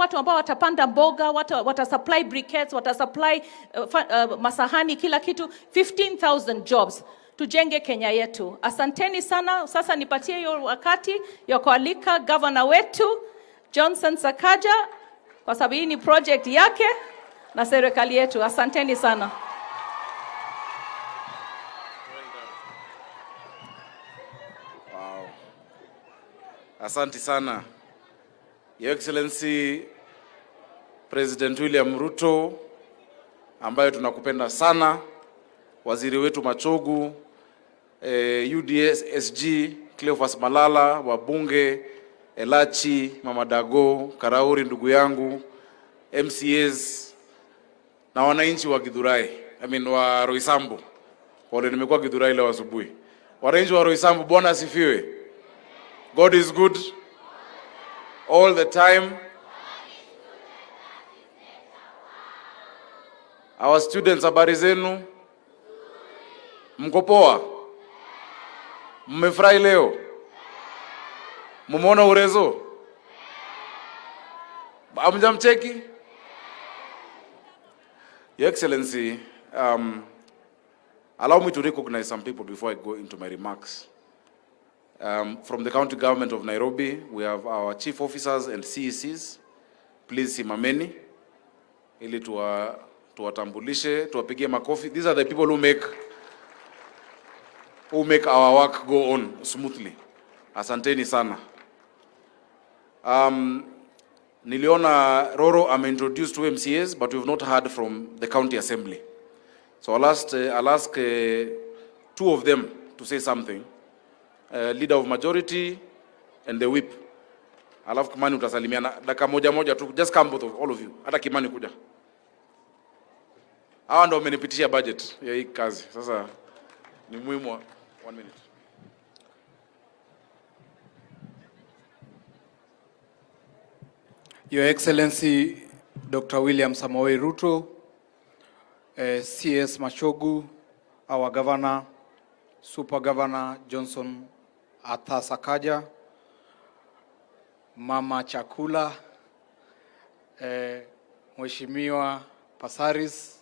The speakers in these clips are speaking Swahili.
watu ambao watapanda mboga, watasupply briquettes, watasupply masahani, kila kitu. 15,000 jobs. Tujenge Kenya yetu. Asanteni sana. Sasa nipatie hiyo wakati ya kualika governor wetu Johnson Sakaja, kwa sababu hii ni project yake na serikali yetu. Asanteni sana. Wow. Asante sana. Your Excellency President William Ruto, ambaye tunakupenda sana, waziri wetu Machogu, UDS SG Cleophas Malala, wabunge Elachi, Mama Dago, Karauri ndugu yangu, MCAs na wananchi wa Githurai, wa Roysambu. Wale nimekuwa Githurai leo asubuhi. Wananchi wa Roysambu, Bwana asifiwe. God is good all the time. Our students, habari zenu? Mko poa? Mmefurahi leo? Mumeona urezo? Amjamcheki? Your Excellency, allow me to recognize some people before I go into my remarks. From the county government of Nairobi, we have our chief officers and CECs. Please simameni ili tuwatambulishe, tuwapigie makofi. These are the people who make our work go on smoothly. Asanteni sana. Niliona Roro introduced 2 MCAs, but we've not heard from the county assembly. So I'll ask 2 of them to say something. Leader of majority and the whip. Alafu Kimani utasalimiana dakika moja tu. Just come both of all of you. Hata Kimani kuja. Hawa ndio wamenipitisha budget ya hii kazi. Sasa ni muhimu 1 minute. Your Excellency Dr. William Samoei Ruto, CS Machogu, our Governor, Super Governor Johnson Sakaja, Mama Chakula, Mheshimiwa Pasaris,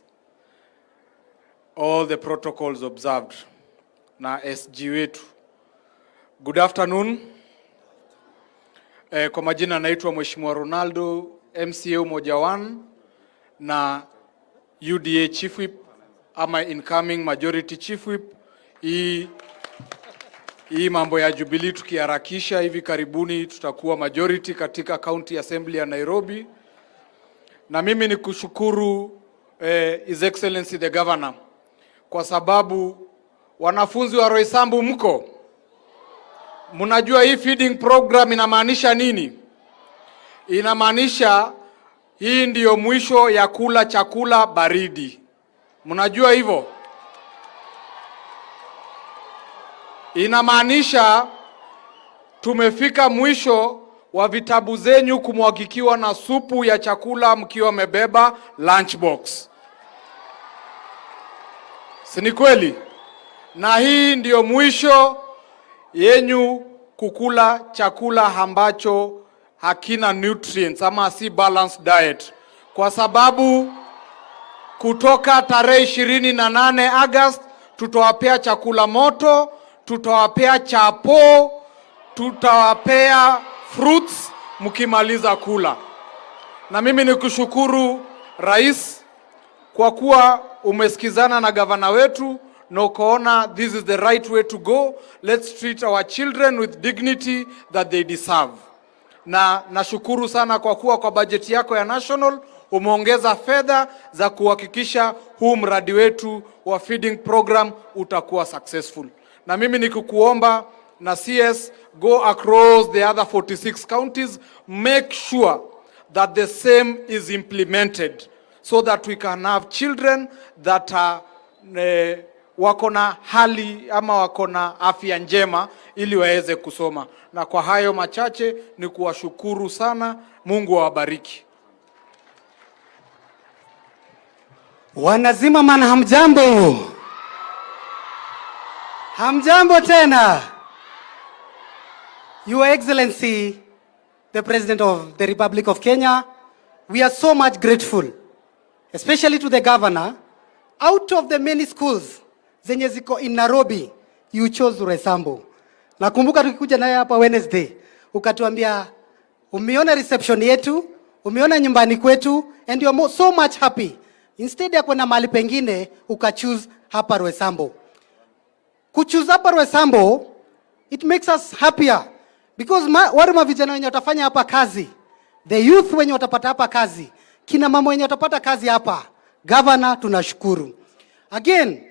all the protocols observed, na SG wetu. Good afternoon. Kwa majina naitwa Mheshimiwa Ronaldo, MCA Umoja 1 na UDA Chief Whip ama incoming majority Chief Whip. Hii mambo ya Jubilee tukiharakisha, hivi karibuni tutakuwa majority katika County Assembly ya Nairobi. Na mimi ni kushukuru His Excellency the Governor kwa sababu wanafunzi wa Roysambu mko. Mnajua hii feeding program inamaanisha nini? Inamaanisha hii ndiyo mwisho ya kula chakula baridi. Mnajua hivyo? Inamaanisha tumefika mwisho wa vitabu zenyu kumwagikiwa na supu ya chakula mkiwa mmebeba lunchbox. Si ni kweli? Na hii ndiyo mwisho yenyu kukula chakula ambacho hakina nutrients ama si balanced diet. Kwa sababu kutoka tarehe 28 August tutawapea chakula moto, tutawapea chapo, tutawapea fruits mkimaliza kula. Na mimi nikushukuru Rais kwa kuwa umesikizana na gavana wetu na ukaona this is the right way to go. Let's treat our children with dignity that they deserve. Na nashukuru sana kwa kuwa kwa bajeti yako ya national umeongeza fedha za kuhakikisha huu mradi wetu wa feeding program utakuwa successful. Na mimi nikukuomba na CS go across the other 46 counties, make sure that the same is implemented so that we can have children that are wako na hali ama wako na afya njema ili waweze kusoma. Na kwa hayo machache ni kuwashukuru sana. Mungu awabariki. Wanazima man, hamjambo? Hamjambo tena. Your Excellency, the President of the Republic of Kenya, we are so much grateful, especially to the governor. Out of the many schools zenye ziko in Nairobi, you chose Roysambu. Nakumbuka tukikuja naye hapa Wednesday, ukatuambia umeona reception yetu, umeona nyumbani kwetu, and you are so much happy. Instead ya kwenda mahali pengine, ukachoose hapa Roysambu. Kuchoose hapa Roysambu, it makes us happier. Because wale mavijana wenye watafanya hapa kazi, the youth wenye watapata hapa kazi, kina mama wenye watapata kazi hapa, governor tunashukuru. Again,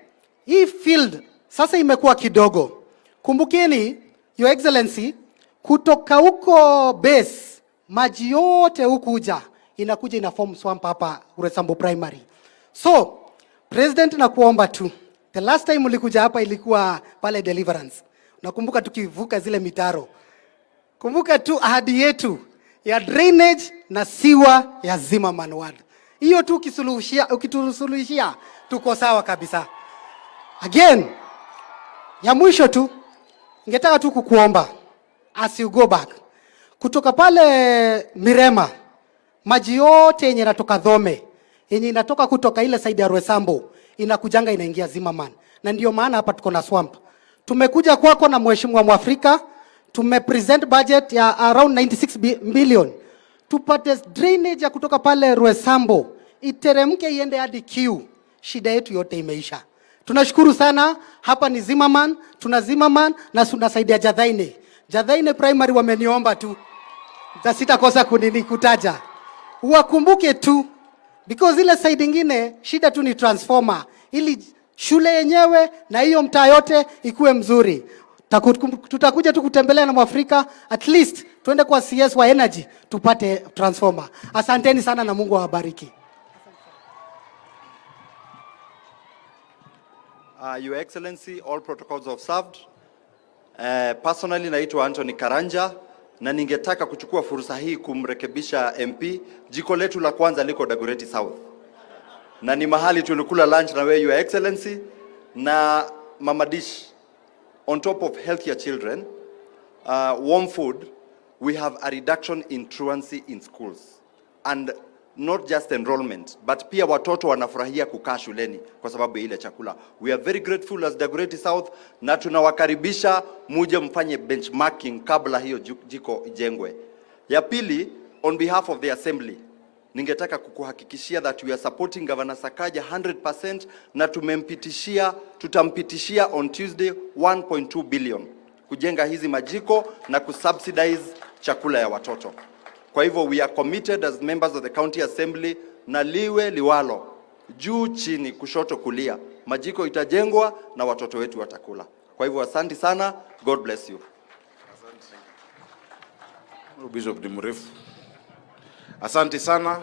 hii field sasa imekuwa kidogo. Kumbukeni, Your Excellency, kutoka huko base, maji yote hukuja, inakuja ina form swamp hapa Roysambu Primary. So, President nakuomba tu, the last time ulikuja hapa ilikuwa pale Deliverance. Nakumbuka tukivuka zile mitaro. Kumbuka tu ahadi yetu ya drainage na siwa ya Zimmerman Ward. Hiyo tu ukitusuluhishia tuko sawa kabisa. Again, ya mwisho tu, ningetaka tu kukuomba, as you go back, kutoka pale Mirema, maji yote yenye inatoka Dhome, yenye inatoka kutoka ile side ya Roysambu, inakujanga inaingia Zimmerman. Na ndio maana hapa tuko na swamp. Tumekuja kwako na mheshimiwa Mwafrika, tumepresent budget ya around 96 billion. Tupate drainage ya kutoka pale Roysambu, iteremke iende hadi Q. Shida yetu yote imeisha. Tunashukuru sana, hapa ni Zimmerman, tuna Zimmerman na tunasaidia Jadhaine. Jadhaine Primary wameniomba tu, sitakosa kutaja. Uwakumbuke tu, because ile side ingine, shida tu ni transformer, ili shule yenyewe na hiyo mtaa yote ikuwe mzuri. Tutakuja tu kutembelea na Mwafrika, at least tuende kwa CS wa energy, tupate transformer. Asanteni sana na Mungu awabariki. Your Excellency, all protocols observed. Personally naitwa Anthony Karanja na ningetaka kuchukua fursa hii kumrekebisha MP. Jiko letu la kwanza liko Dagoretti South. Na ni mahali tulikula lunch na wewe, Your Excellency, na Mama Dish. On top of healthier children, warm food, we have a reduction in truancy in schools. And not just enrollment, but pia watoto wanafurahia kukaa shuleni kwa sababu ya ile chakula. We are very grateful as Dagoretti South, na tunawakaribisha muje mfanye benchmarking kabla hiyo jiko ijengwe. Ya pili, on behalf of the assembly, ningetaka kukuhakikishia that we are supporting Governor Sakaja 100%, na tutampitishia on Tuesday 1.2 billion kujenga hizi majiko na kusubsidize chakula ya watoto. Kwa hivyo we are committed as members of the county assembly, na liwe liwalo, juu chini kushoto kulia, majiko itajengwa na watoto wetu watakula. Kwa hivyo asante sana, God bless you. Bishop Dimurefu. Asante sana.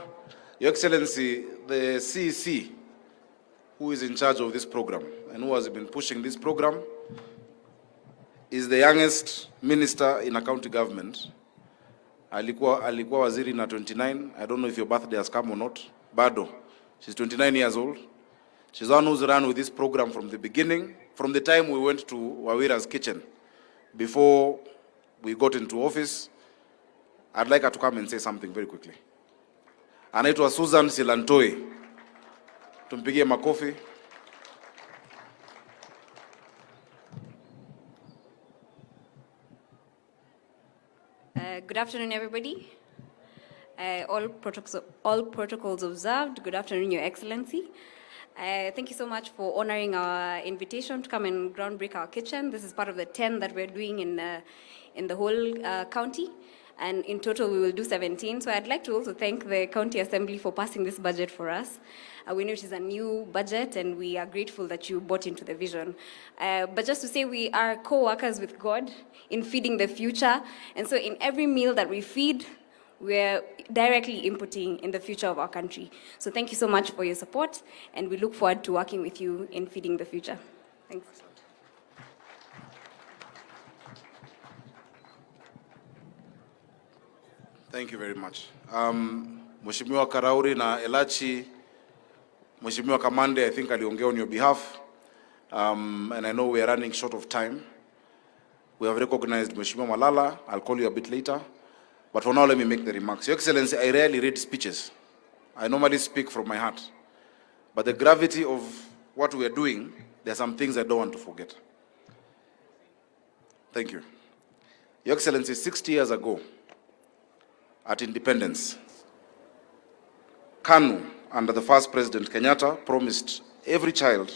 Your Excellency, the CEC, who is in charge of this program and who has been pushing this program, is the youngest minister in a county government. Alikuwa waziri na 29. I don't know if your birthday has come or not. Bado. She's 29 years old. She's the one who's run with this program from the beginning, from the time we went to Wawira's kitchen. Before we got into office, I'd like her to come and say something very quickly. Anaitwa Susan Silantoi. Tumpigie makofi. Good afternoon, everybody. All protocols observed. Good afternoon, Your Excellency. Thank you so much for honoring our invitation to come and groundbreak our kitchen. This is part of the 10 that we're doing in the whole county. And in total, we will do 17. So I'd like to also thank the County Assembly for passing this budget for us. We know it is a new budget, and we are grateful that you bought into the vision. But just to say, we are co-workers with God in feeding the future. And so in every meal that we feed, we're directly inputting in the future of our country. So thank you so much for your support, and we look forward to working with you in feeding the future. Thanks. Thank you very much. Mheshimiwa Karauri na Elachi, Mheshimiwa Kamande, I think aliongea on your behalf. And I know we are running short of time. We have recognized Mheshimiwa Malala. I'll call you a bit later. But for now, let me make the remarks. Your Excellency, I rarely read speeches. I normally speak from my heart. But the gravity of what we are doing, there are some things I don't want to forget. Thank you. Your Excellency, 60 years ago, at independence, KANU, under the first President Kenyatta, promised every child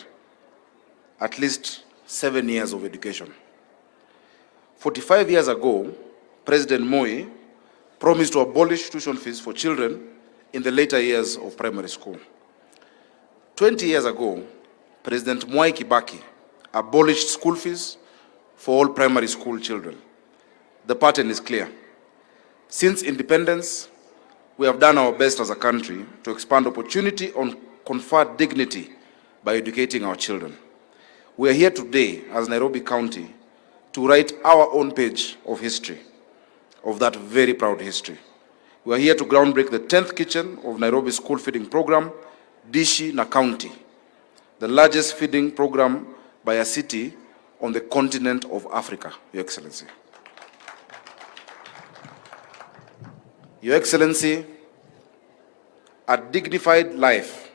at least 7 years of education. 45 years ago, President Moi promised to abolish tuition fees for children in the later years of primary school. 20 years ago, President Mwai Kibaki abolished school fees for all primary school children. The pattern is clear. Since independence, we have done our best as a country to expand opportunity and confer dignity by educating our children. We are here today as Nairobi County to write our own page of history, of that very proud history. We are here to groundbreak the 10th kitchen of Nairobi school feeding program, Dishi na County, the largest feeding program by a city on the continent of Africa, Your Excellency. Your Excellency, a dignified life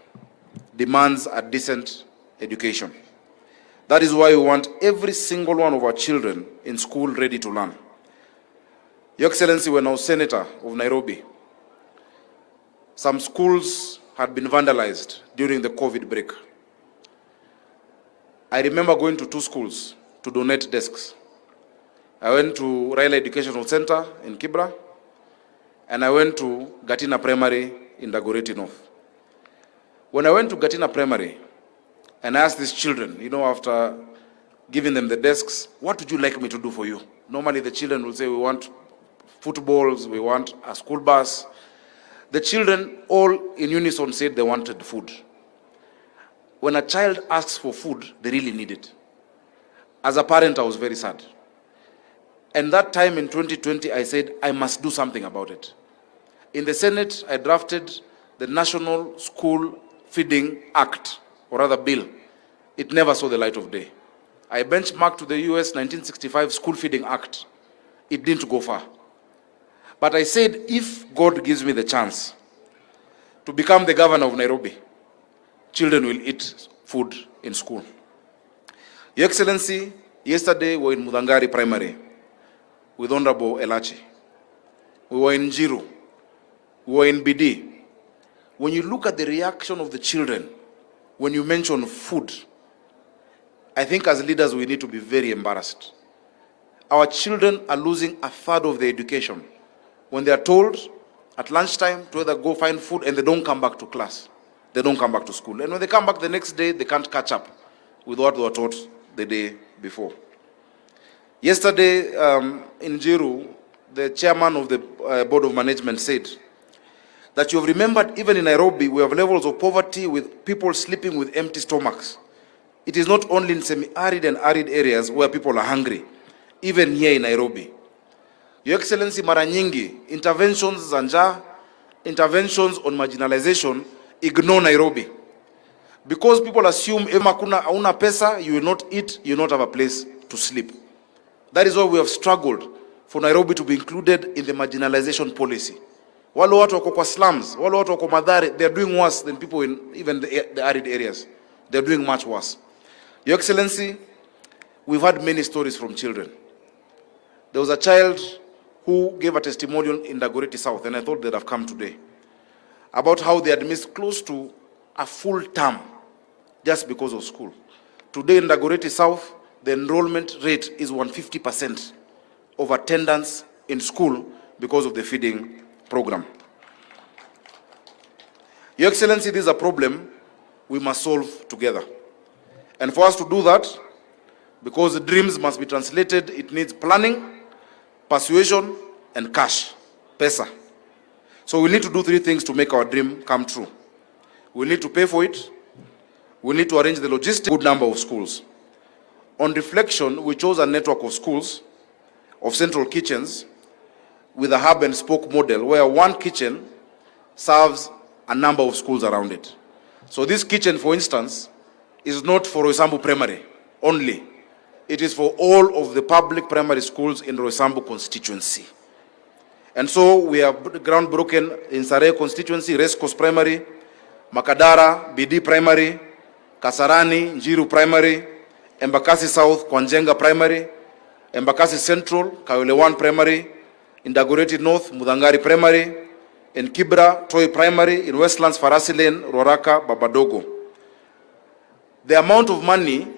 demands a decent education. That is why we want every single one of our children in school ready to learn. Your Excellency, when I was Senator of Nairobi, some schools had been vandalized during the COVID break. I remember going to 2 schools to donate desks. I went to Raila Educational Center in Kibra, and I went to Gatina Primary in Dagoretti North. When I went to Gatina Primary, and I asked these children, after giving them the desks, what would you like me to do for you? Normally the children will say, we want footballs, we want a school bus. The children all in unison said they wanted food. When a child asks for food, they really need it. As a parent, I was very sad. And that time in 2020, I said, I must do something about it. In the Senate, I drafted the National School Feeding Act, or rather bill. It never saw the light of day. I benchmarked to the US 1965 School Feeding Act. It didn't go far. But I said, if God gives me the chance to become the governor of Nairobi, children will eat food in school. Your Excellency, yesterday we were in Mudangari Primary with Honorable Elachi. We were in Njiru. We were in BD. When you look at the reaction of the children, when you mention food, I think as leaders we need to be very embarrassed. Our children are losing a third of their education when they are told at lunchtime to either go find food and they don't come back to class. They don't come back to school. And when they come back the next day, they can't catch up with what they were taught the day before. Yesterday in Jiru, the chairman of the Board of Management said that you have remembered even in Nairobi, we have levels of poverty with people sleeping with empty stomachs. It is not only in semi-arid and arid areas where people are hungry, even here in Nairobi. Your Excellency, mara nyingi, interventions za njaa, interventions on marginalization ignore Nairobi. Because people assume if hakuna hauna pesa, you will not eat, you will not have a place to sleep. That is why we have struggled for Nairobi to be included in the marginalization policy. Wale watu wako kwa slums, wale watu wako Mathare, they are doing worse than people in even the arid areas. They are doing much worse. Your Excellency, we've had many stories from children. There was a child who gave a testimonial in Dagoretti South, and I thought they'd have come today, about how they had missed close to a full term just because of school. Today in Dagoretti South, the enrollment rate is 150% of attendance in school because of the feeding program. Your Excellency, this is a problem we must solve together. And for us to do that, because the dreams must be translated, it needs planning, persuasion, and cash, pesa. So we need to do 3 things to make our dream come true. We need to pay for it. We need to arrange the logistics, good number of schools. On reflection, we chose a network of schools, of central kitchens, with a hub and spoke model where one kitchen serves a number of schools around it. So this kitchen, for instance, is not for Roysambu Primary only. It is for all of the public primary schools in Roysambu constituency. And so we have ground broken in Sarai constituency, Race Course Primary, Makadara, BD Primary, Kasarani, Njiru Primary, Embakasi South, Kwanjenga Primary, Embakasi Central, Kawele 1 Primary, in Dagoretti North, Mudangari Primary, in Kibra, Toi Primary, in Westlands, Farasi Lane, Roraka, Babadogo. The amount of money,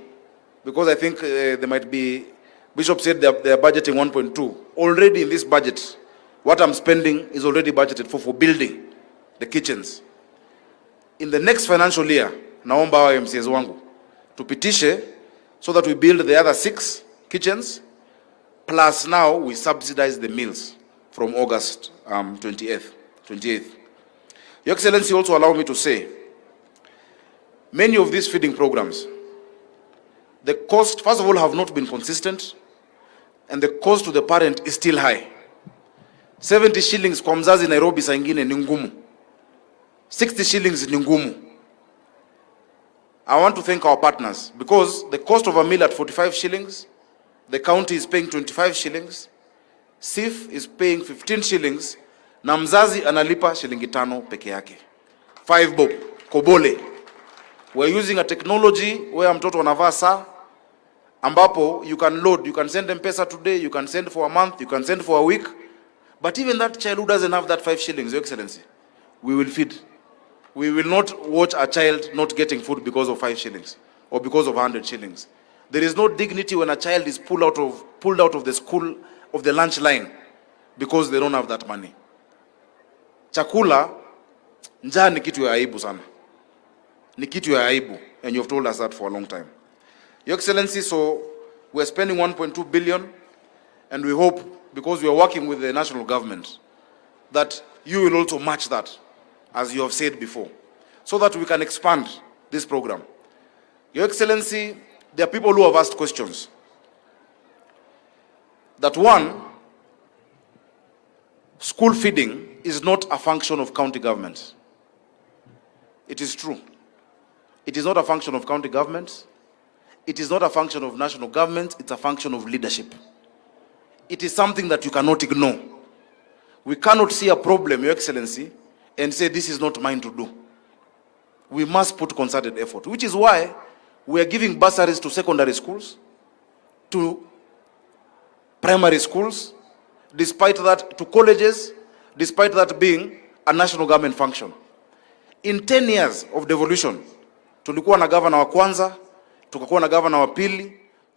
because I think there might be, Bishop said they are budgeting 1.2. Already in this budget, what I'm spending is already budgeted for building the kitchens. In the next financial year, naomba wa MCS wangu, tupitishe so that we build the other 6 kitchens, plus now we subsidize the meals from August 28th. Your Excellency, also allow me to say, many of these feeding programs, the cost, first of all, have not been consistent, and the cost to the parent is still high. 70 shillings kwa mzazi Nairobi saa ingine ni ngumu. 60 shillings ni ngumu. I want to thank our partners, because the cost of a meal at 45 shillings, the county is paying 25 shillings, SIF is paying 15 shillings, na mzazi analipa shilingi 5 peke yake. 5 bob, kobole. We're using a technology where mtoto anavaa saa, ambapo you can load, you can send them pesa today, you can send for a month, you can send for a week, but even that child who doesn't have that 5 shillings, Your Excellency, we will feed. We will not watch a child not getting food because of 5 shillings or because of 100 shillings. There is no dignity when a child is pulled out of the school, of the lunch line, because they don't have that money. Chakula, njaa ni kitu ya aibu sana. Ni kitu ya aibu, and you have told us that for a long time. Your Excellency, so we are spending 1.2 billion, and we hope, because we are working with the national government, that you will also match that, as you have said before, so that we can expand this program. Your Excellency, there are people who have asked questions. That one, school feeding is not a function of county government. It is true. It is not a function of county government. It is not a function of national government. It's a function of leadership. It is something that you cannot ignore. We cannot see a problem, Your Excellency, and say this is not mine to do. We must put concerted effort, which is why we are giving bursaries to secondary schools, to primary schools, despite that, to colleges, despite that being a national government function. In 10 years of devolution, tulikuwa na governor wa kwanza, tukakuwa na governor wa pili,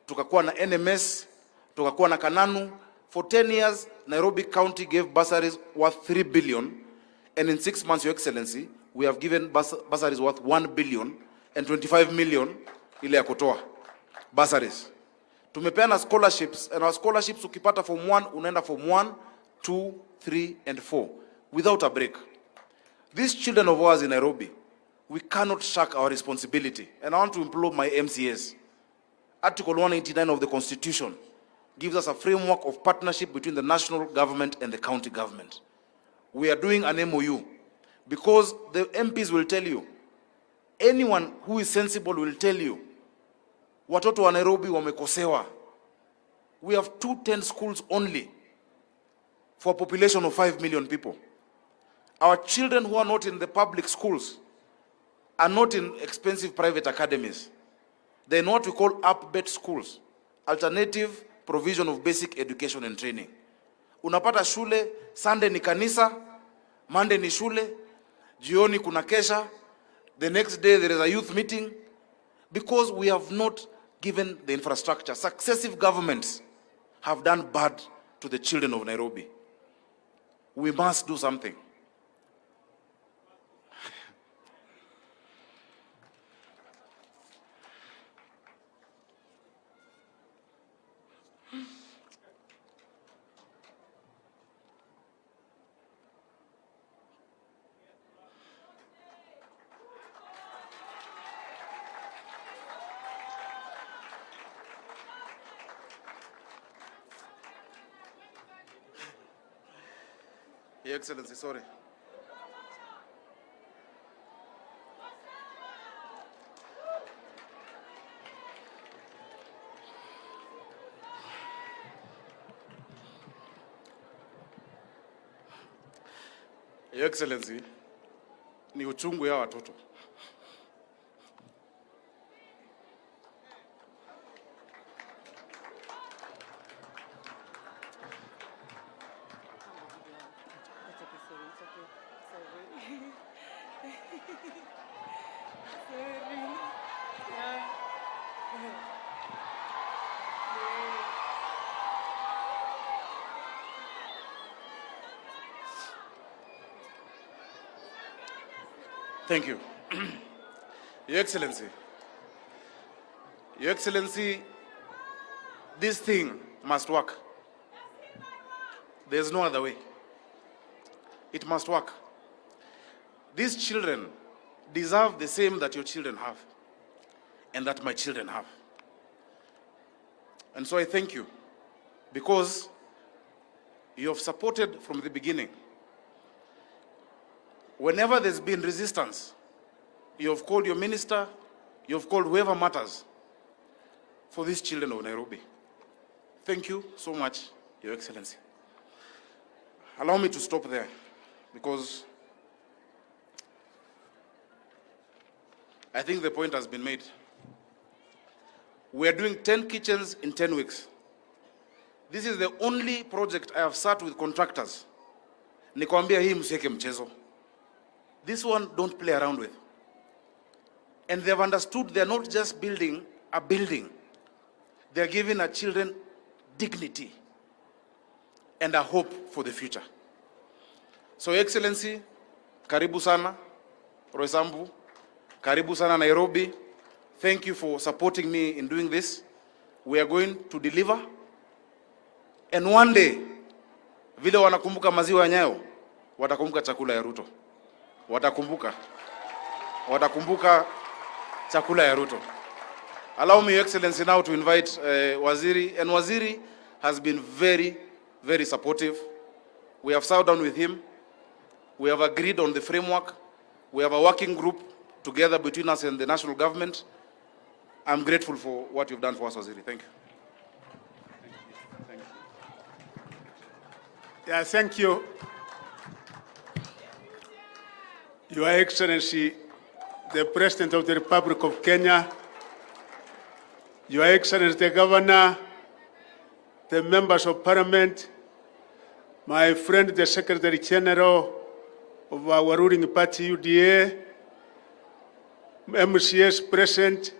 tukakuwa na NMS, tukakuwa na Kananu. For 10 years, Nairobi County gave bursaries worth 3 billion, and in 6 months, Your Excellency, we have given bursaries worth 1 billion and 25 million ile ya kutoa bursaries. Tumepeana scholarships, and our scholarships ukipata form 1 unaenda form 1, 2, 3 and 4 without a break. These children of ours in Nairobi, we cannot shirk our responsibility. And I want to implore my MCAs. Article 189 of the Constitution gives us a framework of partnership between the national government and the county government. We are doing an MOU, because the MPs will tell you, anyone who is sensible will tell you, watoto wa Nairobi wamekosewa. We have 210 schools only for a population of 5 million people. Our children who are not in the public schools are not in expensive private academies. They're in what we call up-bet schools, alternative provision of basic education and training. Unapata shule, Sunday ni kanisa, Monday ni shule, jioni kuna kesha, the next day there is a youth meeting, because we have not given the infrastructure. Successive governments have done bad to the children of Nairobi. We must do something. Your Excellency, sorry. Your Excellency, ni uchungu ya watoto. Thank you. Your Excellency. Your Excellency, this thing must work. There's no other way. It must work. These children deserve the same that your children have and that my children have. And so I thank you because you have supported from the beginning. Whenever there's been resistance, you have called your minister, you have called whoever matters for these children of Nairobi. Thank you so much, Your Excellency. Allow me to stop there because I think the point has been made. We are doing 10 kitchens in 10 weeks. This is the only project I have sat with contractors. Nikwambia hii msiweke mchezo. This one, don't play around with. And they've understood they're not just building a building. They're giving our children dignity and a hope for the future. So, Your Excellency, karibu sana, Roysambu, karibu sana Nairobi. Thank you for supporting me in doing this. We are going to deliver. And one day, vile wanakumbuka maziwa ya Nyayo, watakumbuka chakula ya Ruto. Watakumbuka chakula ya Ruto. Allow me, Your Excellency, now to invite Waziri. And Waziri has been very, very supportive. We have sat down with him. We have agreed on the framework. We have a working group together between us and the national government. I'm grateful for what you've done for us, Waziri. Thank you. Yeah, thank you. Your Excellency, the President of the Republic of Kenya, Your Excellency, the Governor, the members of Parliament, my friend, the Secretary General of our ruling party, UDA, MCS present,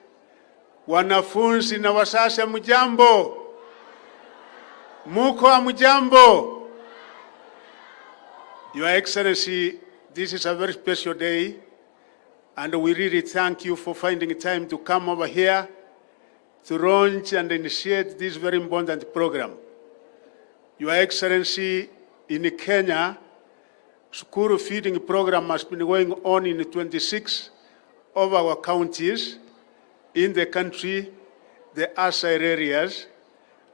wanafunzi na wazazi mjambo, muko mjambo. Your Excellency, this is a very special day, and we really thank you for finding time to come over here to launch and initiate this very important program. Your Excellency, in Kenya, school feeding program has been going on in 26 of our counties in the country, the ASIR areas.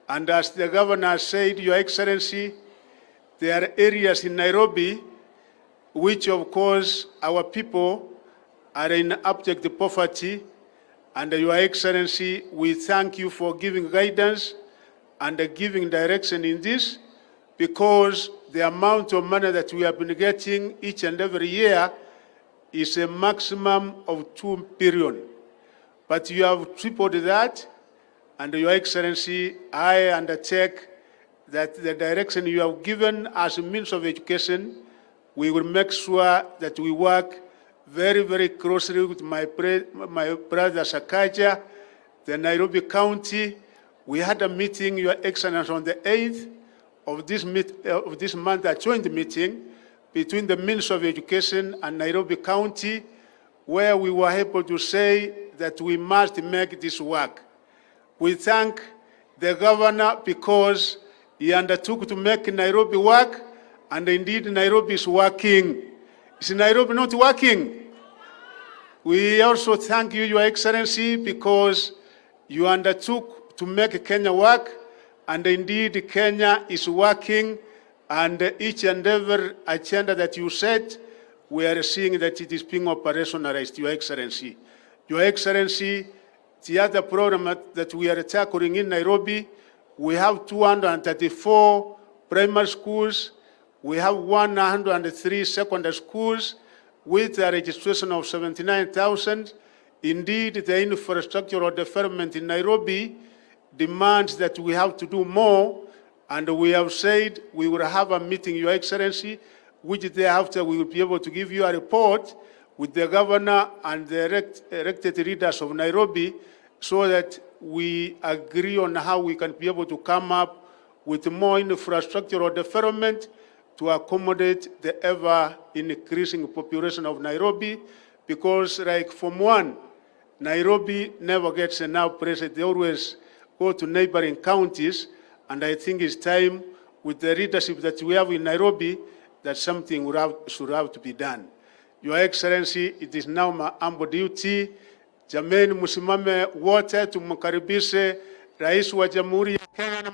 And as the Governor said, Your Excellency, there are areas in Nairobi which, of course, our people are in abject poverty. And Your Excellency, we thank you for giving guidance and giving direction in this, because the amount of money that we have been getting each and every year is a maximum of 2 billion. But you have tripled that, and Your Excellency, I undertake that the direction you have given as a means of education, we will make sure that we work very, very closely with my brother Sakaja, the Nairobi County. We had a meeting, Your Excellency, on the 8th of this month, a joint meeting between the Ministry of Education and Nairobi County, where we were able to say that we must make this work. We thank the Governor because he undertook to make Nairobi work, and indeed Nairobi is working. Is Nairobi not working? We also thank you, Your Excellency, because you undertook to make Kenya work, and indeed Kenya is working, and each and every agenda that you set, we are seeing that it is being operationalized, Your Excellency. Your Excellency, the other program that we are tackling in Nairobi, we have 234 primary schools, We have 103 secondary schools with a registration of 79,000. Indeed, the infrastructural development in Nairobi demands that we have to do more, and we have said we will have a meeting, Your Excellency, which thereafter we will be able to give you a report with the governor and the elected leaders of Nairobi so that we agree on how we can be able to come up with more infrastructural development to accommodate the ever-increasing population of Nairobi, because like Form 1, Nairobi never gets enough press. They always go to neighboring counties, and I think it's time, with the leadership that we have in Nairobi, that something should have to be done. Your Excellency, it is now my humble duty. Jameni, msimame wote tumkaribishe Rais wa Jamhuri ya Kenya na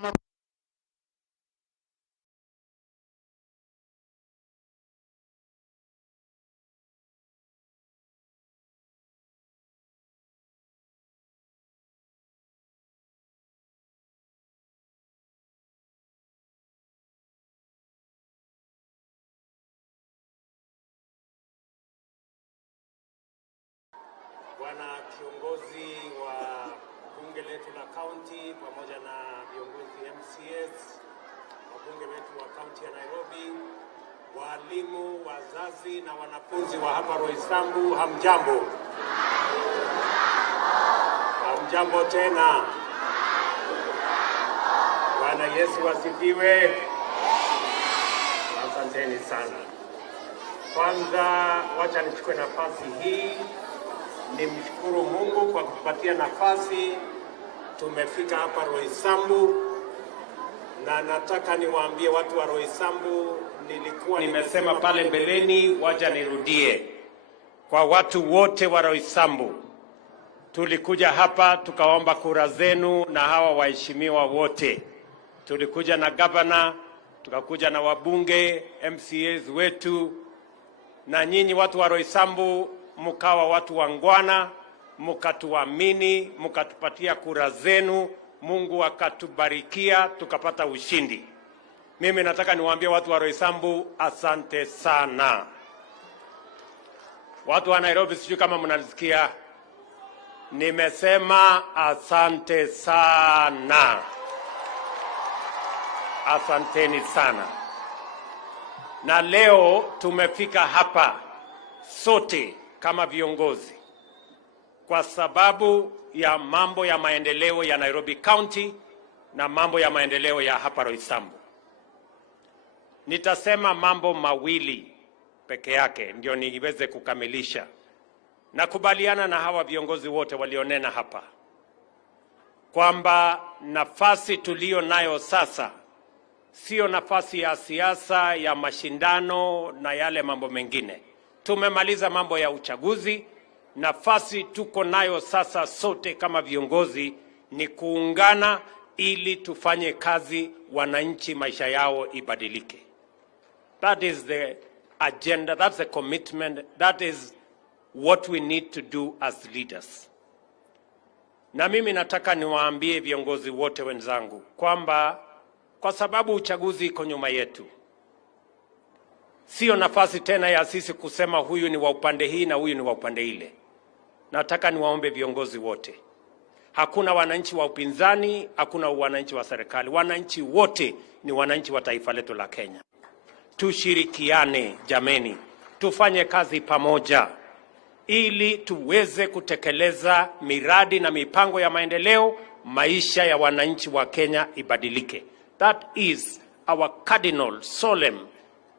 Bwana kiongozi wa bunge letu la county pamoja na viongozi MCS, wabunge wetu wa county ya Nairobi, walimu, wazazi na wanafunzi wa hapa Roysambu, hamjambo. Hamjambo tena. Bwana Yesu asifiwe. Asanteni sana. Kwanza wacha nichukue nafasi hii nimshukuru Mungu kwa kutupatia nafasi. Tumefika hapa Roysambu, na nataka niwaambie watu wa Roysambu, nilikuwa nimesema pale mbeleni, wacha nirudie. Kwa watu wote wa Roysambu, tulikuja hapa tukaomba kura zenu na hawa waheshimiwa wote. Tulikuja na governor, tukakuja na wabunge, MCAs wetu, na nyinyi watu wa Roysambu mkawa watu wangwana, mkatuamini, mkatupatia kura zenu, Mungu akatubarikia, tukapata ushindi. Mimi nataka niwaambie watu wa Roysambu, asante sana. Watu wa Nairobi, sijui kama mnanisikia, nimesema asante sana. Asanteni sana. Na leo tumefika hapa sote kama viongozi kwa sababu ya mambo ya maendeleo ya Nairobi County na mambo ya maendeleo ya hapa Roysambu. Nitasema mambo mawili peke yake ndio niweze kukamilisha. Nakubaliana na hawa viongozi wote walionena hapa kwamba nafasi tulio nayo sasa sio nafasi ya siasa ya mashindano na yale mambo mengine. Tumemaliza mambo ya uchaguzi. Nafasi tuko nayo sasa sote kama viongozi ni kuungana ili tufanye kazi, wananchi maisha yao ibadilike. That is the agenda, that's the commitment, that is what we need to do as leaders. Na mimi nataka niwaambie viongozi wote wenzangu kwamba kwa sababu uchaguzi iko nyuma yetu, sio nafasi tena ya sisi kusema huyu ni wa upande hii na huyu ni wa upande ile. Nataka niwaombe viongozi wote, hakuna wananchi wa upinzani, hakuna wananchi wa serikali. Wananchi wote ni wananchi wa taifa letu la Kenya. Tushirikiane jameni, tufanye kazi pamoja ili tuweze kutekeleza miradi na mipango ya maendeleo, maisha ya wananchi wa Kenya ibadilike. That is our cardinal, solemn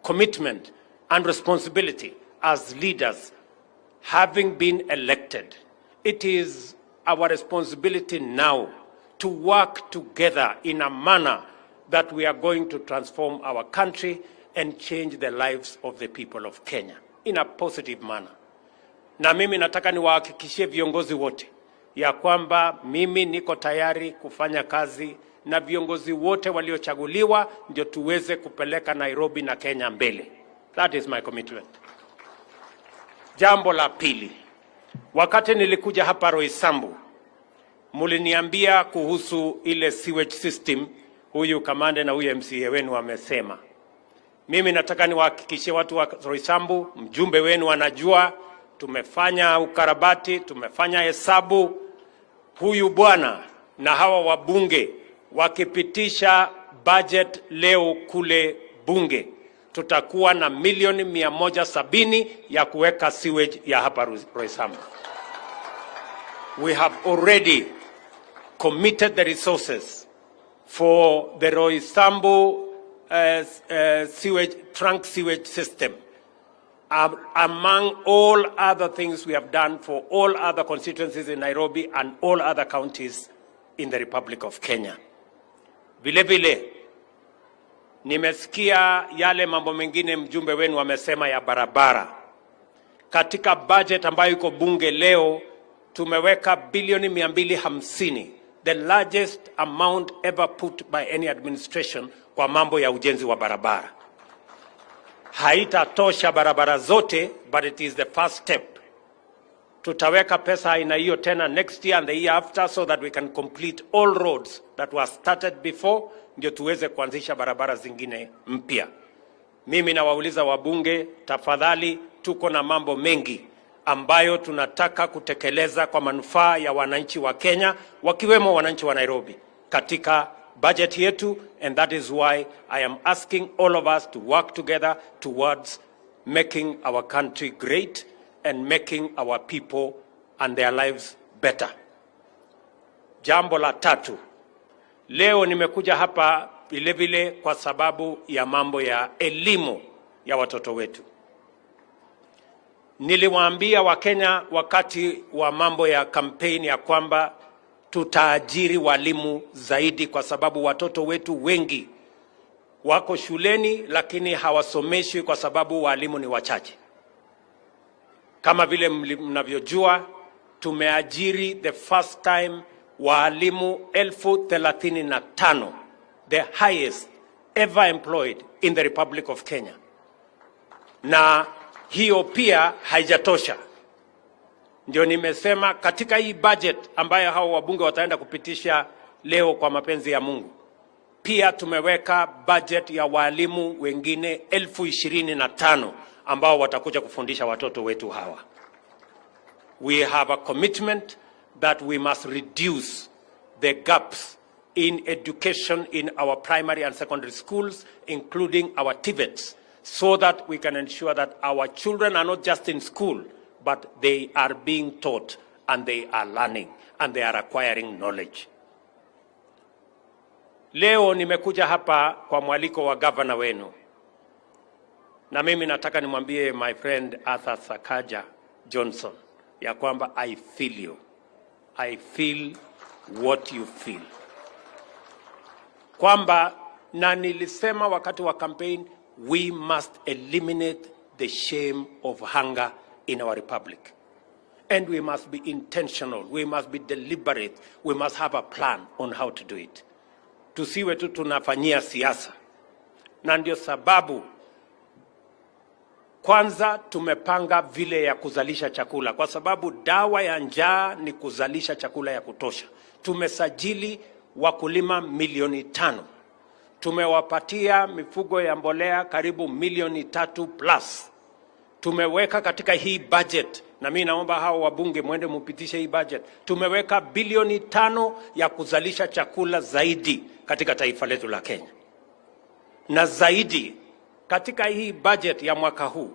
commitment and responsibility as leaders, having been elected. It is our responsibility now to work together in a manner that we are going to transform our country and change the lives of the people of Kenya in a positive manner. Na mimi nataka niwahakikishie viongozi wote ya kwamba mimi niko tayari kufanya kazi na viongozi wote waliochaguliwa ndio tuweze kupeleka Nairobi na Kenya mbele. That is my commitment. Jambo la pili, wakati nilikuja hapa Roysambu, muliniambia kuhusu ile sewage system, huyu kamande na huyu MCA wenu wamesema. Mimi nataka niwahakikishie watu wa Roysambu, mjumbe wenu anajua, tumefanya ukarabati, tumefanya hesabu. Huyu bwana na hawa wabunge wakipitisha budget leo kule bunge, tutakuwa na milioni 170 ya kuweka sewage ya hapa Roysambu. We have already committed the resources for the Roysambu trunk sewage system. Among all other things we have done for all other constituencies in Nairobi and all other counties in the Republic of Kenya. Vile vile, nimesikia yale mambo mengine mjumbe wenu wamesema ya barabara. Katika budget ambayo iko bunge leo, tumeweka bilioni 250, the largest amount ever put by any administration kwa mambo ya ujenzi wa barabara. Haitatosha barabara zote, but it is the first step. Tutaweka pesa aina hiyo tena next year and the year after so that we can complete all roads that were started before, ndio tuweze kuanzisha barabara zingine mpya. Mimi nawauliza wabunge, tafadhali, tuko na mambo mengi ambayo tunataka kutekeleza kwa manufaa ya wananchi wa Kenya, wakiwemo wananchi wa Nairobi, katika budget yetu, and that is why I am asking all of us to work together towards making our country great and making our people and their lives better. Jambo la tatu, leo nimekuja hapa vile vile kwa sababu ya mambo ya elimu ya watoto wetu. Niliwaambia Wakenya wakati wa mambo ya kampeni ya kwamba tutaajiri walimu zaidi kwa sababu watoto wetu wengi wako shuleni lakini hawasomeshwi kwa sababu walimu ni wachache. Kama vile mnavyojua, tumeajiri the first time walimu 35,000, the highest ever employed in the Republic of Kenya. Na hiyo pia haijatosha. Ndio nimesema katika hii budget ambayo hao wabunge wataenda kupitisha leo kwa mapenzi ya Mungu, pia tumeweka budget ya walimu wengine 25,000 ambao watakuja kufundisha watoto wetu hawa. We have a commitment that we must reduce the gaps in education in our primary and secondary schools, including our TVETs, so that we can ensure that our children are not just in school, but they are being taught and they are learning and they are acquiring knowledge. Leo nimekuja hapa kwa mwaliko wa governor wenu. Na mimi nataka nimwambie my friend Arthur Sakaja Johnson ya kwamba I feel you. I feel what you feel. Kwamba, na nilisema wakati wa campaign, we must eliminate the shame of hunger in our republic. And we must be intentional, we must be deliberate, we must have a plan on how to do it. Tusiwe tu tunafanyia siasa. Na ndio sababu kwanza tumepanga vile ya kuzalisha chakula, kwa sababu dawa ya njaa ni kuzalisha chakula ya kutosha. Tumesajili wakulima 500,000. Tumewapatia mifugo ya mbolea karibu 300,000+. Tumeweka katika hii budget, na mimi naomba hao wabunge mwende mupitishe hii budget, tumeweka bilioni 5 ya kuzalisha chakula zaidi katika taifa letu la Kenya. Na zaidi, katika hii budget ya mwaka huu,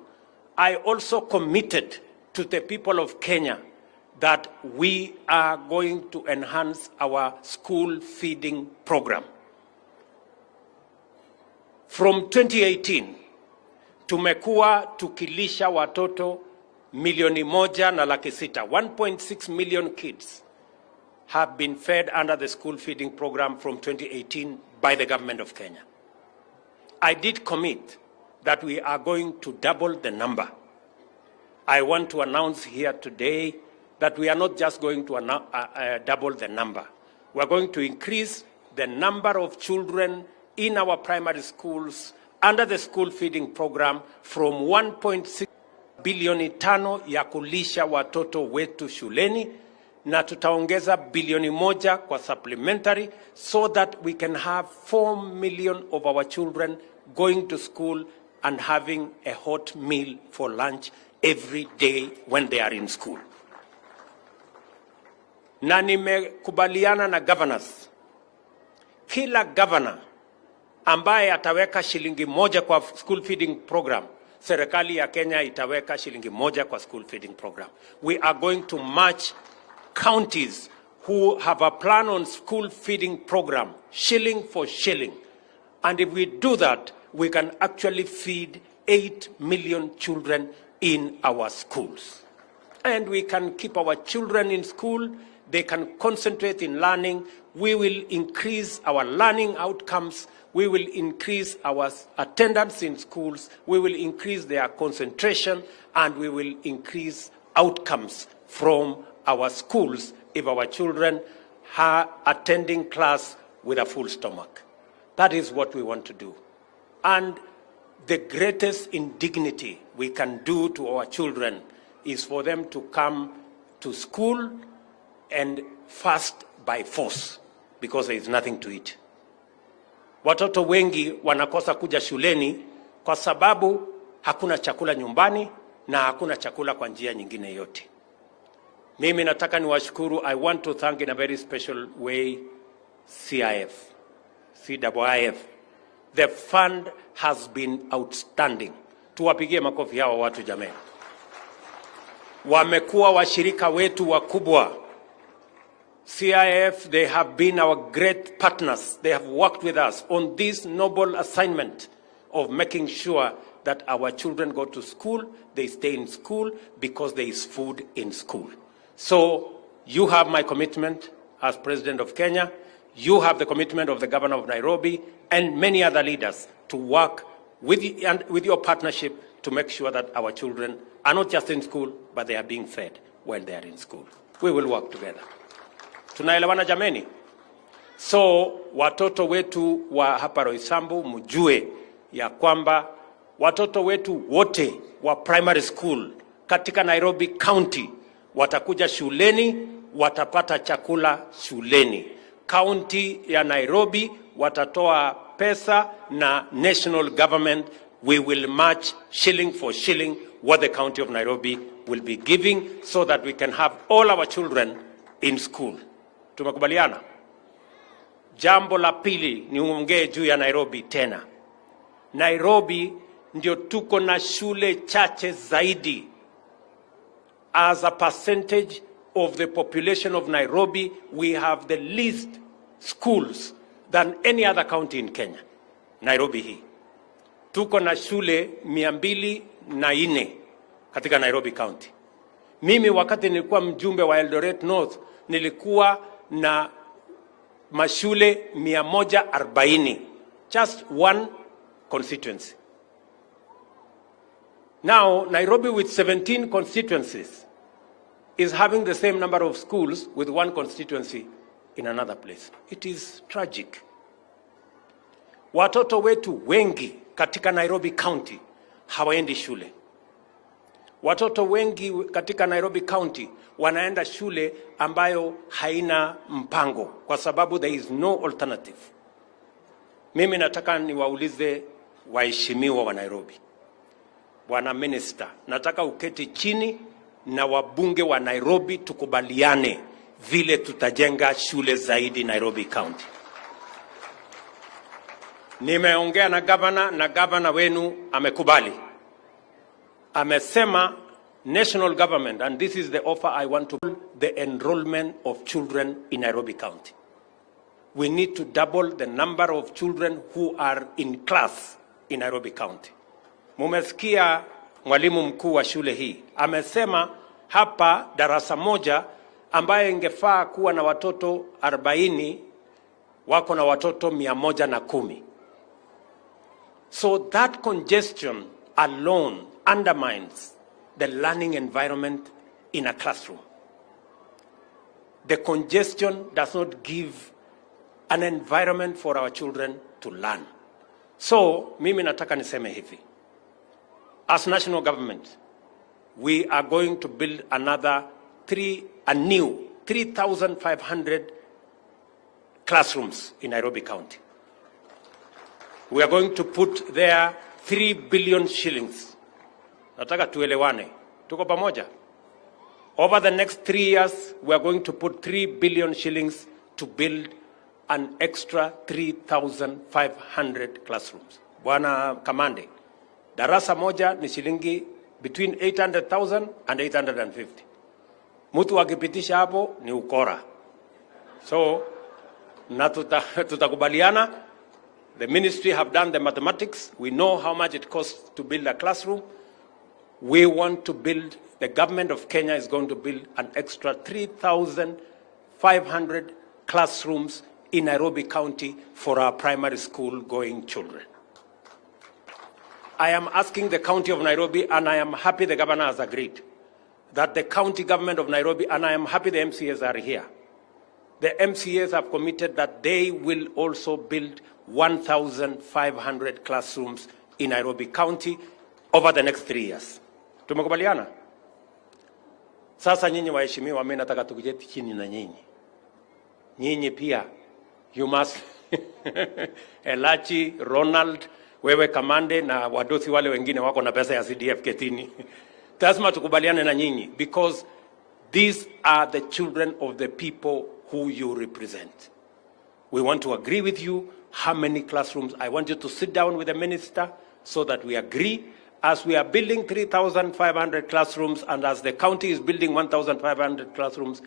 I also committed to the people of Kenya that we are going to enhance our school feeding program. From 2018, tumekuwa tukilisha watoto 1,600,000. 1.6 million kids have been fed under the school feeding program from 2018 by the government of Kenya. I did commit that we are going to double the number. I want to announce here today that we are not just going to double the number. We are going to increase the number of children in our primary schools under the school feeding program from 1.6 bilioni 5 ya kulisha watoto wetu shuleni, na tutaongeza bilioni 1 kwa supplementary, so that we can have 4 million of our children going to school and having a hot meal for lunch every day when they are in school. Na nimekubaliana na governors, kila governor ambaye ataweka shilingi moja kwa school feeding program, serikali ya Kenya itaweka shilingi moja kwa school feeding program. We are going to match counties who have a plan on school feeding program, shilling for shilling. And if we do that, we can actually feed 8 million children in our schools. And we can keep our children in school. They can concentrate in learning. We will increase our learning outcomes. We will increase our attendance in schools. We will increase their concentration, and we will increase outcomes from our schools if our children are attending class with a full stomach. That is what we want to do. And the greatest indignity we can do to our children is for them to come to school and fast by force because there is nothing to eat. Watoto wengi wanakosa kuja shuleni kwa sababu hakuna chakula nyumbani na hakuna chakula kwa njia nyingine yote. Mimi nataka niwashukuru. I want to thank in a very special way CIF. The fund has been outstanding. Tuwapigie makofi hawa watu jamani. Wamekuwa washirika wetu wakubwa. CIF, they have been our great partners. They have worked with us on this noble assignment of making sure that our children go to school, they stay in school because there is food in school. So you have my commitment as President of Kenya. You have the commitment of the Governor of Nairobi and many other leaders to work with your partnership to make sure that our children are not just in school, but they are being fed when they are in school. We will work together. Tunaelewana jameni? So watoto wetu wa hapa Roysambu mjue ya kwamba watoto wetu wote wa primary school katika Nairobi County watakuja shuleni, watapata chakula shuleni. County ya Nairobi watatoa pesa na national government, we will match shilling for shilling what the County of Nairobi will be giving so that we can have all our children in school. Tumekubaliana? Jambo la pili niongee juu ya Nairobi tena. Nairobi ndio tuko na shule chache zaidi. As a percentage of the population of Nairobi, we have the least schools than any other county in Kenya. Nairobi hii. Tuko na shule 204 katika Nairobi County. Mimi wakati nilikuwa mjumbe wa Eldoret North, nilikuwa na mashule 140. Just one constituency. Now, Nairobi with 17 constituencies is having the same number of schools with one constituency in another place. It is tragic. Watoto wetu wengi katika Nairobi County hawaendi shule. Watoto wengi katika Nairobi County wanaenda shule ambayo haina mpango kwa sababu there is no alternative. Mimi nataka niwaulize waheshimiwa wa Nairobi. Bwana Minister, nataka uketi chini na wabunge wa Nairobi tukubaliane vile tutajenga shule zaidi Nairobi County. Nimeongea na governor wenu amekubali. Amesema national government, and this is the offer I want to, the enrollment of children in Nairobi County. We need to double the number of children who are in class in Nairobi County. Mumesikia mwalimu mkuu wa shule hii amesema hapa darasa moja ambaye ingefaa kuwa na watoto 40 wako na watoto 110. So that congestion alone undermines the learning environment in a classroom. The congestion does not give an environment for our children to learn. So mimi nataka niseme hivi. As national government, we are going to build a new 3,500 classrooms in Nairobi County. We are going to put there 3 billion shillings. Nataka tuelewane. Tuko pamoja? Over the next 3 years, we are going to put 3 billion shillings to build an extra 3,500 classrooms. Bwana Kamande, darasa moja ni shilingi between 800,000 and 850. Mtu akipitisha hapo ni ukora. So, na tutakubaliana. The ministry have done the mathematics. We know how much it costs to build a classroom. We want to build, the government of Kenya is going to build an extra 3,500 classrooms in Nairobi County for our primary school going children. I am asking the county of Nairobi, and I am happy the governor has agreed, that the county government of Nairobi, and I am happy the MCAs are here. The MCAs have committed that they will also build 1,500 classrooms in Nairobi County over the next 3 years. Tumekubaliana? Sasa nyinyi waheshimiwa, mimi nataka tuketi chini na nyinyi. Nyinyi pia, you must, Elachi, Ronald, wewe Kamande na wadosi wale wengine wako na pesa ya CDF ketini. Lazima tukubaliane na nyinyi, because these are the children of the people who you represent. We want to agree with you how many classrooms. I want you to sit down with the minister so that we agree. As we are building 3,500 classrooms and as the county is building 1,500 classrooms,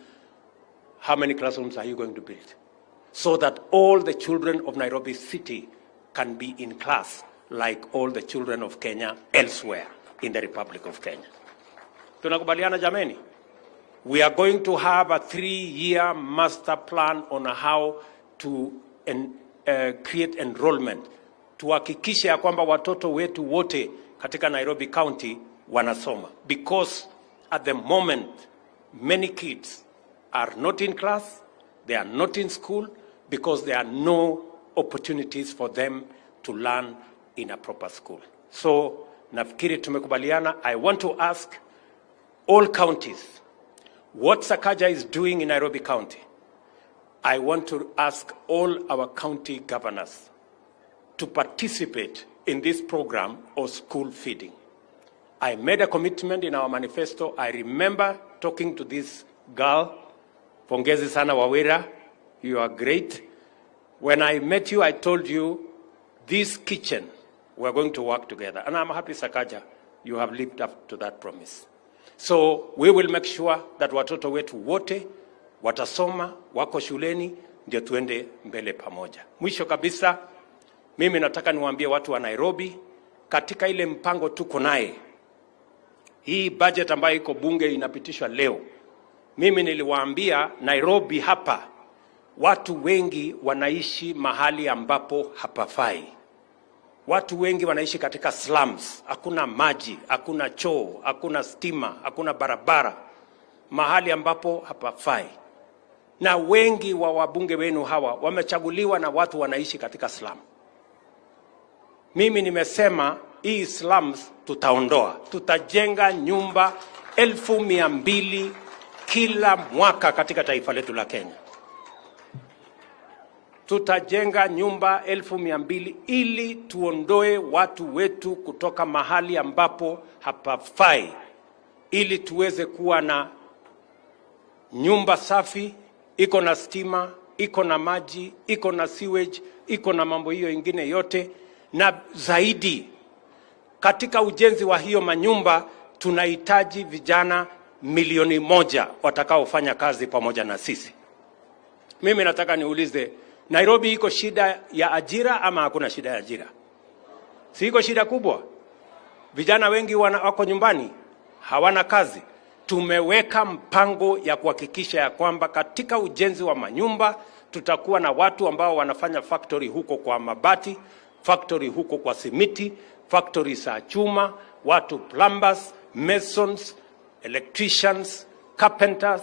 how many classrooms are you going to build? So that all the children of Nairobi City can be in class like all the children of Kenya elsewhere in the Republic of Kenya. Tunakubaliana jameni? We are going to have a 3-year master plan on how to create enrollment. Tuhakikishe ya kwamba watoto wetu wote katika Nairobi County wanasoma. Because at the moment, many kids are not in class, they are not in school, because there are no opportunities for them to learn in a proper school. So, nafikiri tumekubaliana. I want to ask all counties, what Sakaja is doing in Nairobi County, I want to ask all our county governors to participate in this program of school feeding. I made a commitment in our manifesto. I remember talking to this girl, Pongezi Sana Wawira, you are great. When I met you, I told you, this kitchen, we're going to work together. And I'm happy, Sakaja, you have lived up to that promise. So we will make sure that watoto wetu wote watasoma, wako shuleni, ndio tuende mbele pamoja. Mwisho kabisa, mimi nataka niwaambie watu wa Nairobi, katika ile mpango tuko naye, hii budget ambayo iko bunge inapitishwa leo, mimi niliwaambia Nairobi hapa, watu wengi wanaishi mahali ambapo hapafai. Watu wengi wanaishi katika slums, hakuna maji, hakuna choo, hakuna stima, hakuna barabara, mahali ambapo hapafai. Na wengi wa wabunge wenu hawa wamechaguliwa na watu wanaishi katika slum. Mimi nimesema hii slums tutaondoa. Tutajenga nyumba 1,200 kila mwaka katika taifa letu la Kenya. Tutajenga nyumba 1,200 ili tuondoe watu wetu kutoka mahali ambapo hapafai, ili tuweze kuwa na nyumba safi, iko na stima, iko na maji, iko na sewage, iko na mambo hiyo ingine yote. Na zaidi, katika ujenzi wa hiyo manyumba tunahitaji vijana 1,000,000 watakaofanya kazi pamoja na sisi. Mimi nataka niulize, Nairobi iko shida ya ajira ama hakuna shida ya ajira? Si iko shida kubwa? Vijana wengi wako nyumbani, hawana kazi. Tumeweka mpango ya kuhakikisha ya kwamba katika ujenzi wa manyumba tutakuwa na watu ambao wanafanya factory huko kwa mabati, factory huko kwa simiti, factory za chuma, watu plumbers, masons, electricians, carpenters,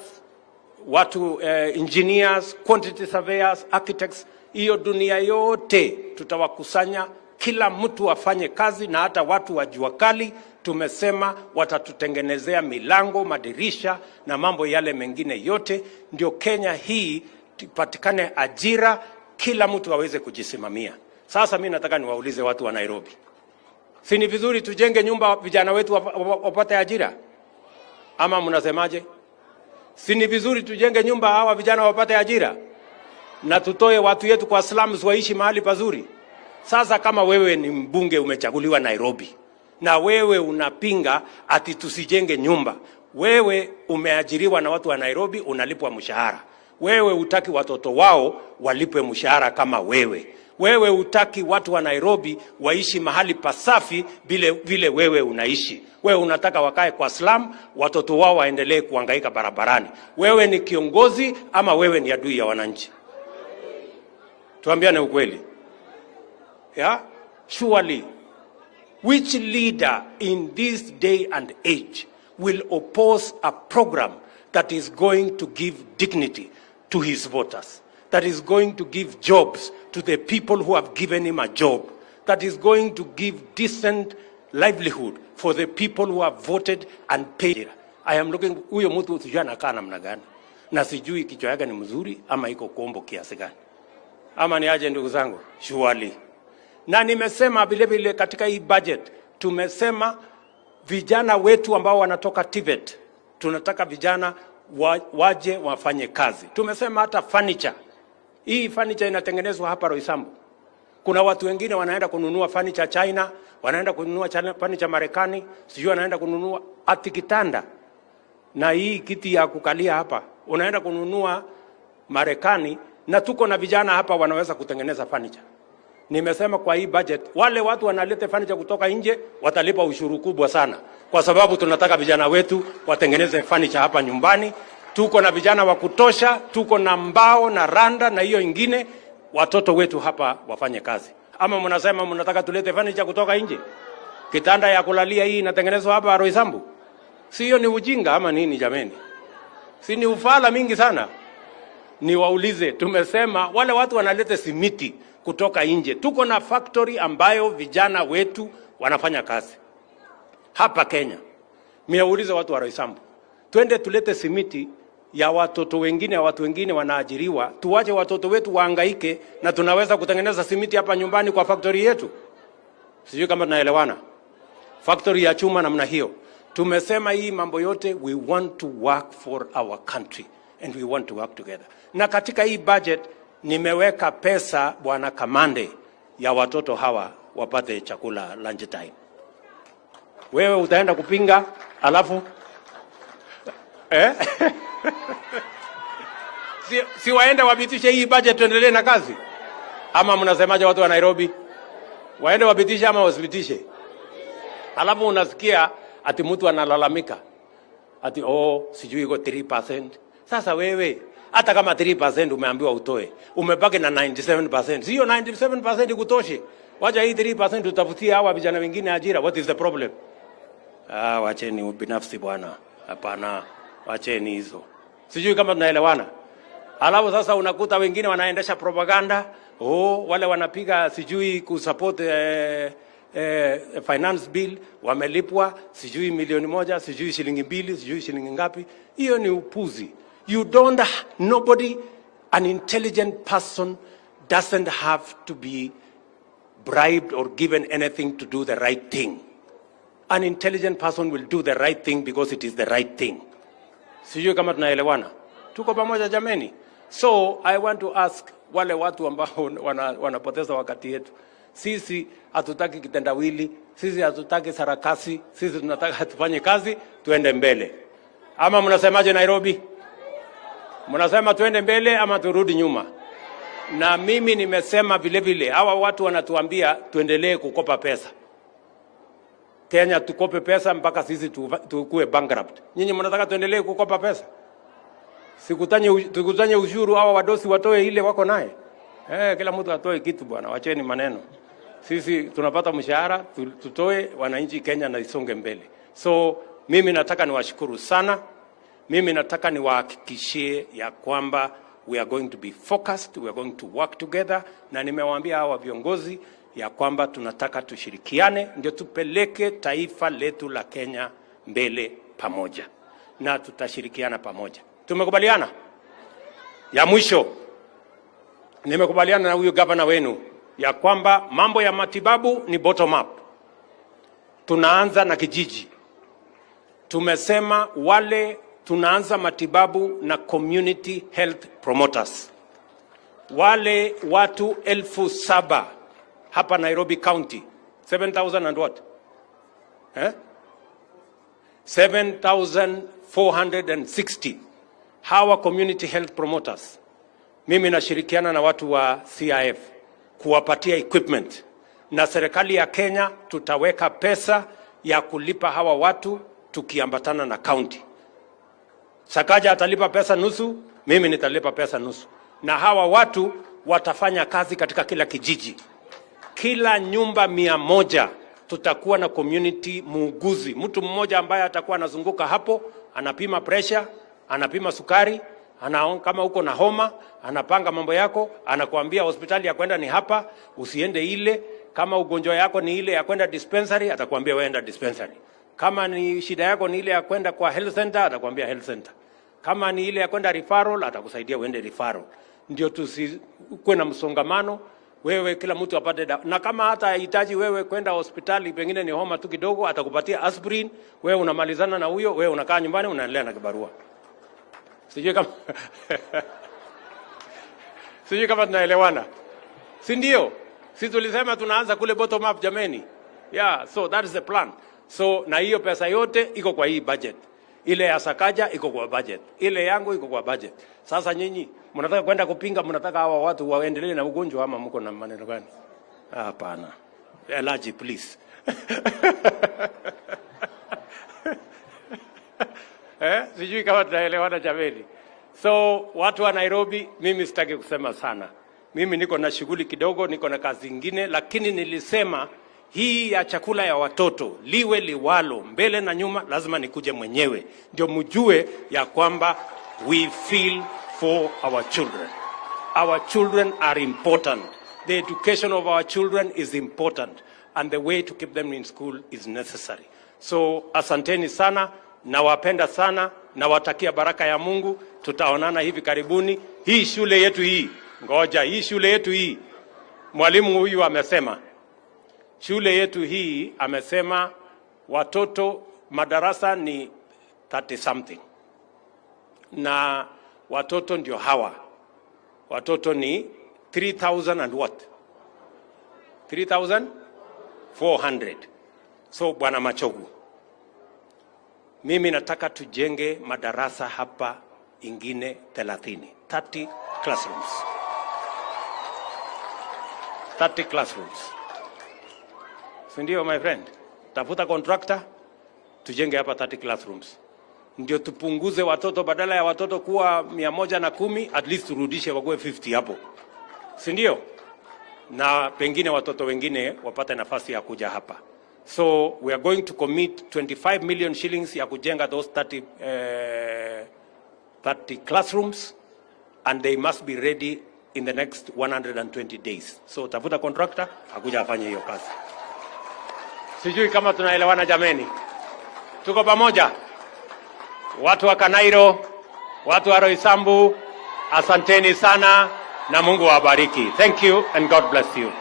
watu engineers, quantity surveyors, architects. Hiyo dunia yote tutawakusanya, kila mtu afanye kazi, na hata watu wa jua kali tumesema watatutengenezea milango, madirisha na mambo yale mengine yote, ndio Kenya hii tupatikane ajira, kila mtu aweze kujisimamia. Sasa mimi nataka niwaulize watu wa Nairobi, Si ni vizuri tujenge nyumba vijana wetu wapate ajira? Ama mnasemaje? Si ni vizuri tujenge nyumba hawa vijana wapate ajira? Na tutoe watu yetu kwa slums waishi mahali pazuri? Sasa kama wewe ni mbunge umechaguliwa Nairobi, na wewe unapinga ati tusijenge nyumba, wewe umeajiriwa na watu wa Nairobi, unalipwa mshahara. Wewe utaki watoto wao walipwe mshahara kama wewe. Wewe utaki watu wa Nairobi waishi mahali pasafi vile wewe unaishi. Wewe unataka wakae kwa slum, watoto wao waendelee kuhangaika barabarani. Wewe ni kiongozi ama wewe ni adui ya wananchi? Tuambiane ukweli. Yeah? Surely, which leader in this day and age will oppose a program that is going to give dignity to his voters, that is going to give jobs to the people who have given him a job, that is going to give decent livelihood for the people who have voted and paid? I am looking, huyo mtu sijui anakaa namna gani, na sijui kichwa yake ni mzuri ama iko kombo kiasi gani, ama ni aje ndugu zangu? Surely. Na nimesema vile vile katika hii budget, tumesema vijana wetu ambao wanatoka Tibet, tunataka vijana waje wafanye kazi. Tumesema hata furniture. Hii furniture inatengenezwa hapa Roysambu. Kuna watu wengine wanaenda kununua furniture China, wanaenda kununua furniture Marekani, sijui wanaenda kununua ati kitanda. Na hii kiti ya kukalia hapa, unaenda kununua Marekani, na tuko na vijana hapa wanaweza kutengeneza furniture. Nimesema kwa hii budget, wale watu wanaleta furniture kutoka nje watalipa ushuru kubwa sana, kwa sababu tunataka vijana wetu watengeneze furniture hapa nyumbani. Tuko na vijana wa kutosha, tuko na mbao na randa na hiyo ingine, watoto wetu hapa wafanye kazi. Ama mnasema mnataka tulete furniture kutoka nje? Kitanda ya kulalia hii inatengenezwa hapa Roysambu? Si hiyo ni ujinga ama nini jameni? Si ni ufala mingi sana? Niwaulize, tumesema wale watu wanaleta simiti kutoka nje. Tuko na factory ambayo vijana wetu wanafanya kazi hapa Kenya. Miaulize watu wa Roysambu, twende tulete simiti ya watoto wengine, watu wengine wanaajiriwa, tuwache watoto wetu wahangaike, na tunaweza kutengeneza simiti hapa nyumbani kwa factory yetu. Sijui kama tunaelewana. Factory ya chuma namna hiyo. Tumesema hii mambo yote, we want to work for our country and we want to work together. Na katika hii budget nimeweka pesa, Bwana Kamande, ya watoto hawa wapate chakula lunch time. Wewe utaenda kupinga alafu si waende wabitishe hii budget tuendelee na kazi? Ama mnasemaje watu wa Nairobi? Waende wabitishe ama wasibitishe? Alafu unasikia ati mtu analalamika ati sijui iko 3%. Sasa wewe hata kama 3% umeambiwa utoe, umebaki na 97%. Sio 97% kutoshe. Wacha hii 3% tutafutie hawa vijana wengine ajira. What is the problem? Wacheni ubinafsi bwana. Hapana, wacheni hizo. Sijui kama tunaelewana. Alafu sasa unakuta wengine wanaendesha propaganda, wale wanapiga sijui kusupport finance bill, wamelipwa sijui milioni 1, sijui shilingi 2, sijui shilingi ngapi. Hiyo ni upuzi. Nobody, an intelligent person doesn't have to be bribed or given anything to do the right thing. An intelligent person will do the right thing because it is the right thing. Sijui kama tunaelewana. Tuko pamoja jameni? So I want to ask wale watu ambao wanapoteza wakati yetu. Sisi hatutaki kitendawili, sisi hatutaki sarakasi, sisi tunataka tufanye kazi, tuende mbele. Ama mnasemaje Nairobi? Mnasema tuende mbele ama turudi nyuma? Na mimi nimesema vile vile, hawa watu wanatuambia tuendelee kukopa pesa. Kenya tukope pesa mpaka sisi tukue bankrupt. Nyinyi mnataka tuendelee kukopa pesa? Tukutanye ushuru, hawa wadosi watoe ile wako naye. Kila mtu atoe kitu bwana, wacheni maneno. Sisi tunapata mshahara, tutoe, wananchi Kenya na isonge mbele. So mimi nataka niwashukuru sana. Mimi nataka niwahakikishie ya kwamba we are going to be focused, we are going to work together, na nimewaambia hawa viongozi ya kwamba tunataka tushirikiane ndio tupeleke taifa letu la Kenya mbele pamoja, na tutashirikiana pamoja. Tumekubaliana? Ya mwisho, nimekubaliana na huyu gavana wenu ya kwamba mambo ya matibabu ni bottom up. tunaanza na kijiji. Tumesema wale tunaanza matibabu na community health promoters. Wale watu 7,000 hapa Nairobi County. 7,000 and what? 7,460. Hawa community health promoters. Mimi nashirikiana na watu wa CIF kuwapatia equipment. Na serikali ya Kenya tutaweka pesa ya kulipa hawa watu tukiambatana na county. Sakaja atalipa pesa nusu, mimi nitalipa pesa nusu. Na hawa watu watafanya kazi katika kila kijiji. Kila nyumba 100 tutakuwa na community muuguzi. Mtu mmoja ambaye atakuwa anazunguka hapo, anapima pressure, anapima sukari, kama uko na homa, anapanga mambo yako, anakuambia hospitali ya kwenda ni hapa, usiende ile. Kama ugonjwa yako ni ile ya kwenda dispensary, atakwambia weenda dispensary. Kama ni shida yako ni ile ya kwenda kwa health center, atakwambia health center. Kama ni ile ya kwenda referral, atakusaidia uende referral. Ndio tusikuwe na msongamano, wewe kila mtu apate dawa. Na kama hata hahitaji wewe kwenda hospitali, pengine ni homa tu kidogo, atakupatia aspirin, wewe unamalizana na huyo, wewe unakaa nyumbani unaendelea na kibarua. Sijui kama tunaelewana. Si ndio? Sisi tulisema tunaanza kule bottom up jameni. Yeah, so that is the plan. So na hiyo pesa yote iko kwa hii budget. Ile ya Sakaja iko kwa budget. Ile yangu iko kwa budget. Sasa nyinyi mnataka kwenda kupinga, mnataka hawa watu waendelee na ugonjwa ama mko na maneno gani? Hapana. Elaji please. Sijui kama tunaelewana jameni. So watu wa Nairobi, mimi sitaki kusema sana. Mimi niko na shughuli kidogo, niko na kazi nyingine, lakini nilisema hii ya chakula ya watoto liwe liwalo, mbele na nyuma, lazima nikuje mwenyewe ndio mjue ya kwamba we feel for our children. Our children are important. The education of our children is important, and the way to keep them in school is necessary. So asanteni sana, nawapenda sana, nawatakia baraka ya Mungu. Tutaonana hivi karibuni. Hii shule yetu hii, ngoja, hii shule yetu hii, mwalimu huyu amesema, shule yetu hii amesema watoto madarasa ni 30 something. Na watoto ndio hawa. Watoto ni 3,000 and what? 3,400. So Bwana Machogu, mimi nataka tujenge madarasa hapa ingine 30 classrooms. 30 classrooms. Sindio my friend? Tafuta contractor, tujenge hapa 30 classrooms. Ndio tupunguze watoto, badala ya watoto kuwa 110, at least turudishe wakuwe 50 hapo. Sindio? Na pengine watoto wengine wapate nafasi ya kuja hapa. So we are going to commit 25 million shillings ya kujenga those 30 classrooms, and they must be ready in the next 120 days. So tafuta contractor akuja afanye hiyo kazi. Sijui kama tunaelewana jameni. Tuko pamoja? Watu wa Kanairo, watu wa Roysambu, asanteni sana na Mungu awabariki. Thank you and God bless you.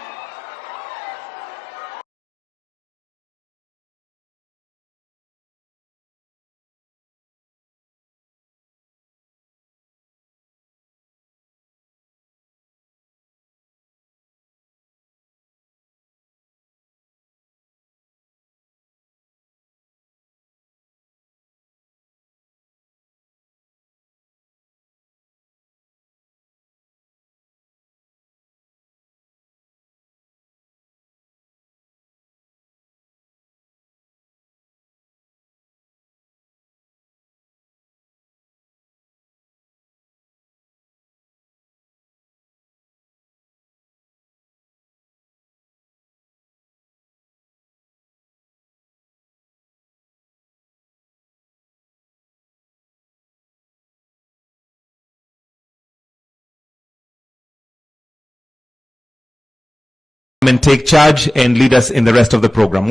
and take charge and lead us in the rest of the program.